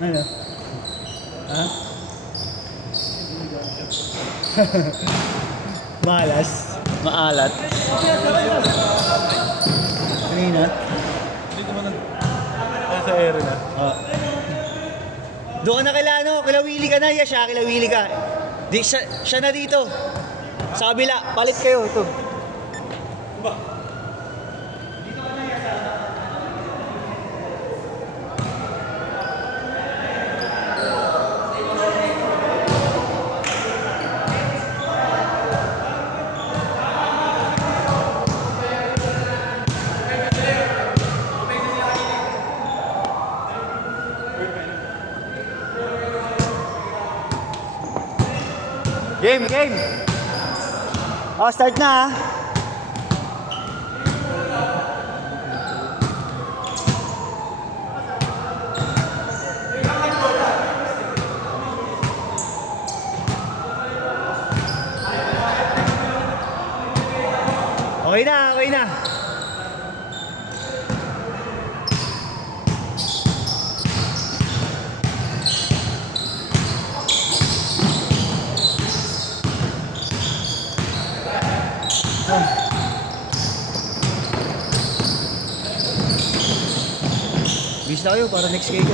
Ano? Ha? Malas. Maalat. Kanina? Dito mo na. Nasa area na. Oh. Doon ka na kila ano, kila Willy ka na, siya, kila Willy ka. Di, siya na dito. Sa kabila, palit kayo, ito. Game, game! Oh, start na ha. Okay na, okay na. Bis na kayo para next kayo.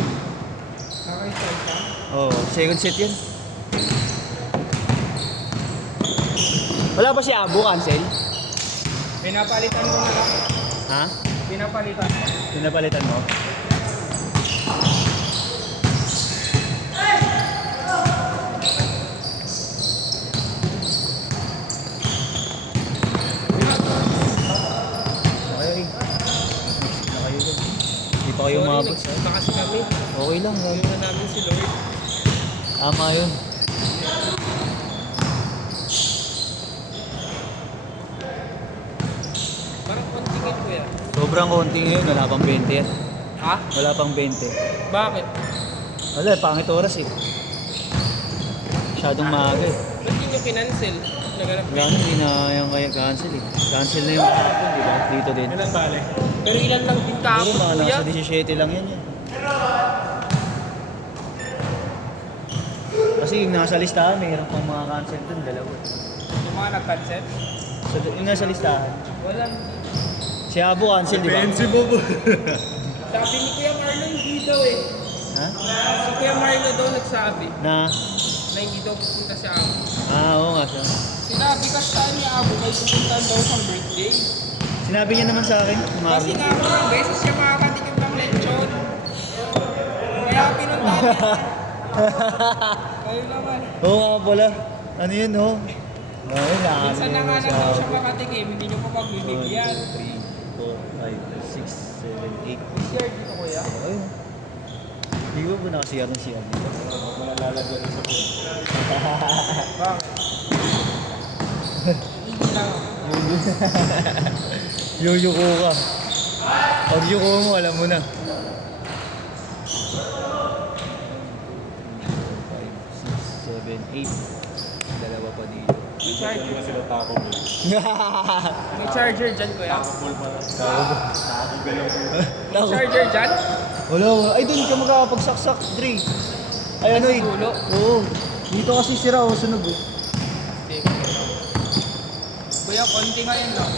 Oh, second set yan. Wala ba si Abo cancel? Pinapalitan mo na lang. Ha? Pinapalitan mo. Pinapalitan mo? Okay. Next na kayo dun. Hindi pa kayo umabot. Nagsunta kasi kami. Okay lang. Ayaw na namin si Lord. Tama yun. Parang kontingin ko yan. Sobrang konti ngayon. Wala pang 20 yan. Ha? Wala pang 20. Bakit? Wala, pangit oras eh. Masyadong maaga eh. Ba't hindi nyo kinancel? Naganap Wala na, hindi na yung kaya cancel eh. Cancel na yung kahapon, di ba? Dito din. Ilan bale? Pero ilan lang din Puro kahapon, mga kuya? nasa 17 lang yan yan. Kasi yung nasa listahan, mayroon pang mga cancel dun, dalawa. Yung mga nag-cancel? So, yung nasa listahan, Walang. si Abo cancel, di ba? Pensi mo po. Sabi ni Kuya Marlo hindi daw eh. Ha? Si Kuya Marlo daw nagsabi Na? na hindi daw pupunta siya Abo. Oo nga siya. Sinabi kasi saan niya Abo may pupuntahan daw siyang birthday. Sinabi niya naman sa akin, Kasi Marlo. nga po ng beses siya makakatikim ng lechon. Kaya pinuntahan niya. Kayo naman. Oo nga pala. Ano yun, ho? Ayun, Minsan na nga lang daw siya makatikim, hindi niyo pa pagbibigyan. 3, 4, 5, 6, 7, 8. Share dito kuya. Ayun. Hindi ko po nakasiyar ng siyar dito. Malalagyan sa po. Bakit? Hindi lang ako. Yuyuko ka. Pag yuko mo, alam mo na. 5, 6, 7, 8. Dalawa pa dito. May charger. Diyan sila taco mo. May charger dyan kuya. Taco ball pa lang. Taco ball lang po. May charger dyan? Wala, wala. Ay, doon ka magkakapagsaksak, Dre. Ay, ano eh. Ulo? Oo. Dito kasi sira, o sunog eh. Kuya, konti ngayon lang.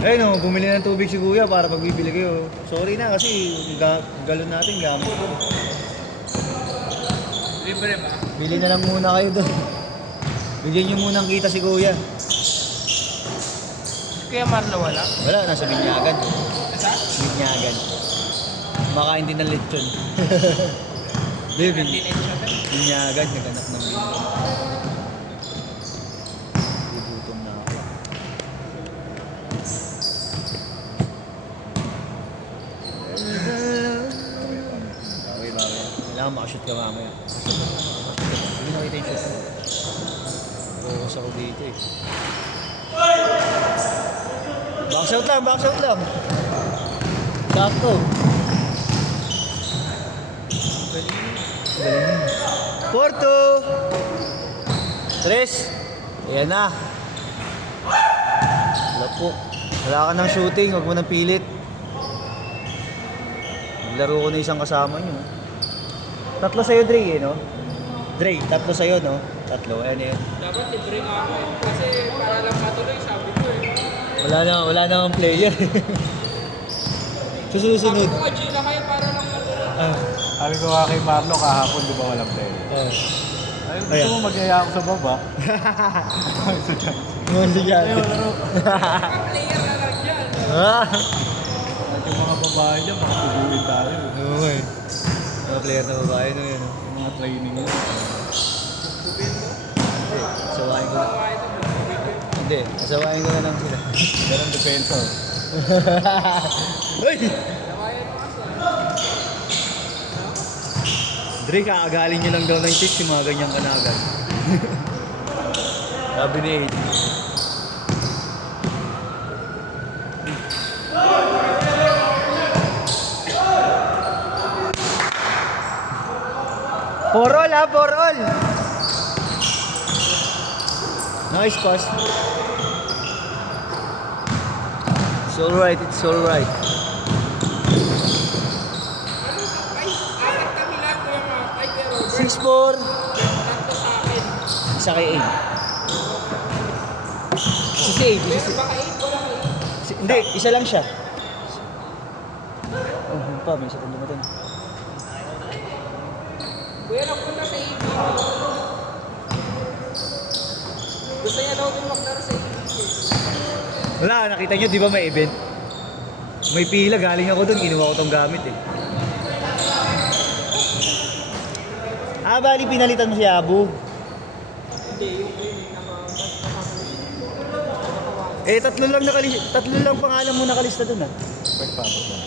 Ayun no, bumili ng tubig si Kuya para pagbibili kayo. Sorry na kasi galon natin gamit. Libre ba? Bili na lang muna kayo doon. Bigyan niyo muna ng kita si Kuya. Kuya Marlo wala? Wala, nasa Binyagan. Nasa? Binyagan. Makain din ng lechon. Baby, Hindi lechon. Binyagan, naghanap ng binyagan. Gugutom na ako. Okay, bakit? Kailangan makashoot ka mamaya. Hindi nakita yung shoot mo. Focus ako dito eh. Backshot lang, backshot lang. Sakto. Galing. Porto! Tres! Ayan na. Wala po. Wala ka ng shooting, huwag mo nang pilit. Naglaro ko na isang kasama nyo. Tatlo sa'yo, Dre, no? Dre, tatlo sa'yo, no? Tatlo, ayan, ayan. Dapat libre nga ako eh. Kasi para lang matuloy, sabi ko eh. Wala na ang player. Susunod. Sabi ko nga, G na kayo para lang matuloy. Ah, Sabi ko nga kay Marlo kahapon, di ba walang player? ah. Ay, gusto Ayan. mo magyaya ako sa baba? Sa dyan. Sige, Ayun, ano? Mga player na lang dyan. Ah. At yung mga babae dyan, makapiguin tayo. Oo, eh. Mga player na babae, no, yun. no? Yung mga training nila. Hindi, sawain ko na. Hindi, sawain ko na lang sila. Pero ang depensa. Uy! Dre, kaagaling nyo lang daw ng chicks, yung mga ganyang kanagal. Sabi ni AJ. For all, ha? For all! Nice pass. It's alright, it's alright. Ay, apat kami lahat ko yung mga kay Kuya Robert. 6-4. Tatlo sa akin. Isa kay A. Si A. Pero baka 8, wala kayo. Hindi, isa lang siya. Oh, yun pa, may isa pang dumating. Kuya, nagpunta sa AB. Gusto niya daw bumaklaro sa AB. Wala, nakita nyo, di ba may event? May pila, galing ako doon, kinuha ko tong gamit eh. Ah, bali, pinalitan mo si Abu. Hindi, yung Eh, tatlo lang pangalan mo nakalista doon ah. Pagpapot lang.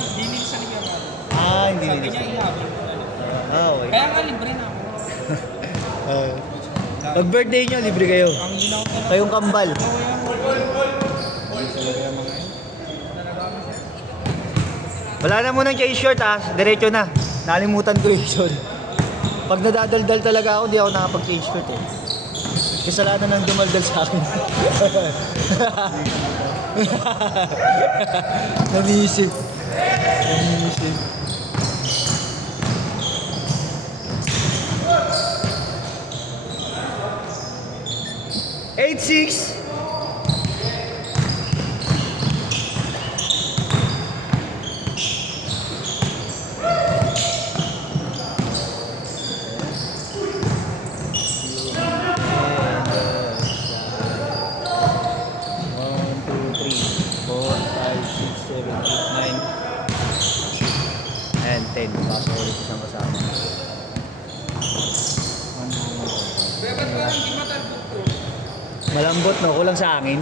hindi minsan niya ba? Ah, hindi Sabi nila. niya ihabol ko na lang. Ah, okay. Kaya nga libre na ako. Pag-birthday nyo, libre kayo. Ang ginaw ko na. Kayong kambal. Wala na munang change short ah, diretso na. Nalimutan ko yung short. Pag nadadaldal talaga ako, di ako nakapag-change short eh. Kasalanan ng dumaldal sa akin. Namisip. Namisip. Eight, six. And 10. Pasok ulit isang kasama. Kaya ba't parang hindi matalbog ko? Malambot no, kulang sa hangin.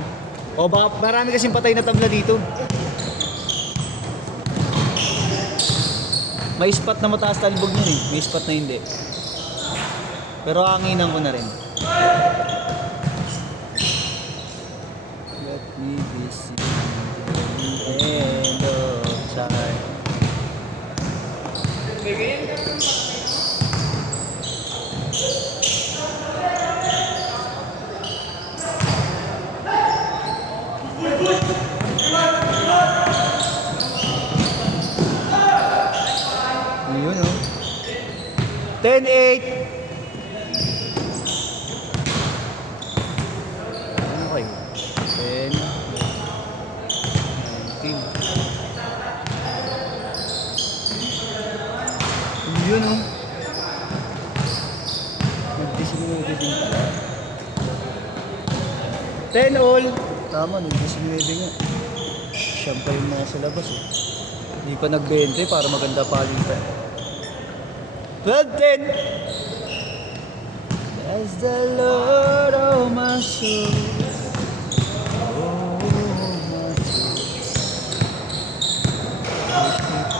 O baka marami kasing patay na tabla dito. May spot na mataas talbog nun eh. May spot na hindi. Pero hanginan ko na rin. Let me be seen the end of time. May ganyan ka naman. Yun oh. 10-8. Ano kayo? 10. 19. Yun oh. Nag-19 din pala. 10 all. Tama, nag-19 nga. Siyam pa yung nasa labas eh. Hindi pa nag-20 para maganda pa rin pa. 12-10. As the Lord of my soul. Oh, my soul.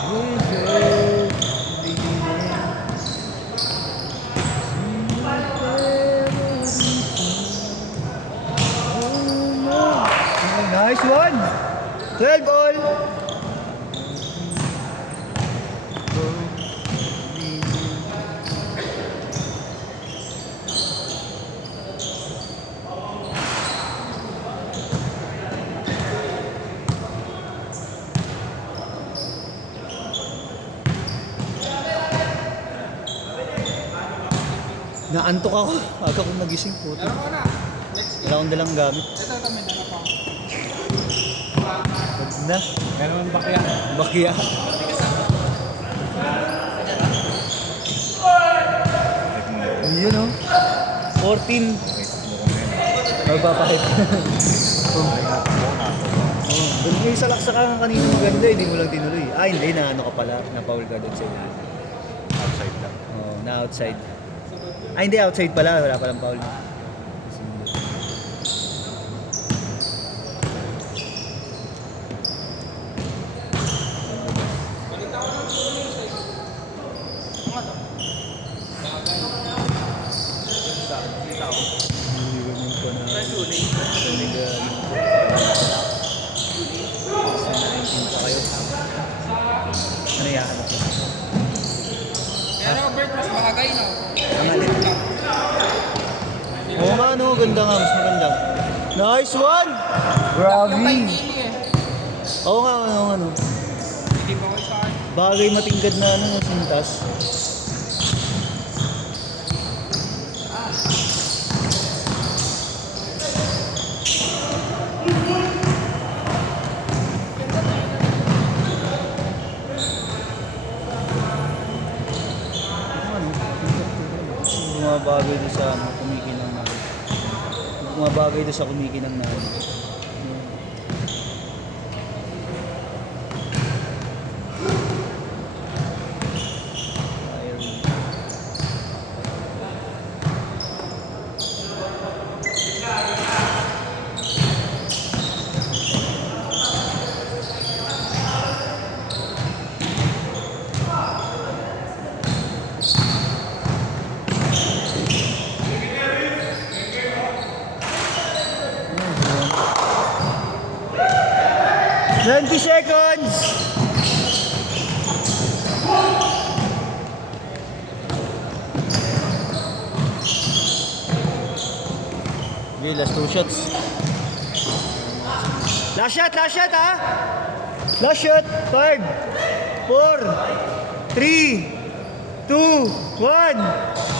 With your beginning. See my everything. Nice one. 12 all. Naantok ako. Aga kong nagising po. Laro ko na. Next game. Wala akong dalang gamit. Ito, may dala pa. Wag na. Meron ng bakya. Bakya. Yun oh. 14. Magpapakit. Oh, yung isa laksa ka nga kanina maganda, hindi mo lang tinuloy. Ah, hindi, na ano ka pala, na-foul ka doon sa iyo. Outside lang. Oo, na outside. Ah, hindi, outside pala, wala palang foul. Ano yan? Pero Robert, mas bagay, no? Ang alin? Oo nga, no, ganda nga, mas maganda. Nice one! Grabe! Yung kay Nili eh. Oo nga, ano. Hindi ba ko sa akin? Bagay matinggad na ano, sintas. Bumabagay doon sa ano, kumikinang na. Bumabagay doon sa kumikinang na. Twenty seconds! Okay, last 2 shots. Last shot ha! Last shot! 5, 4, 3, 2, 1.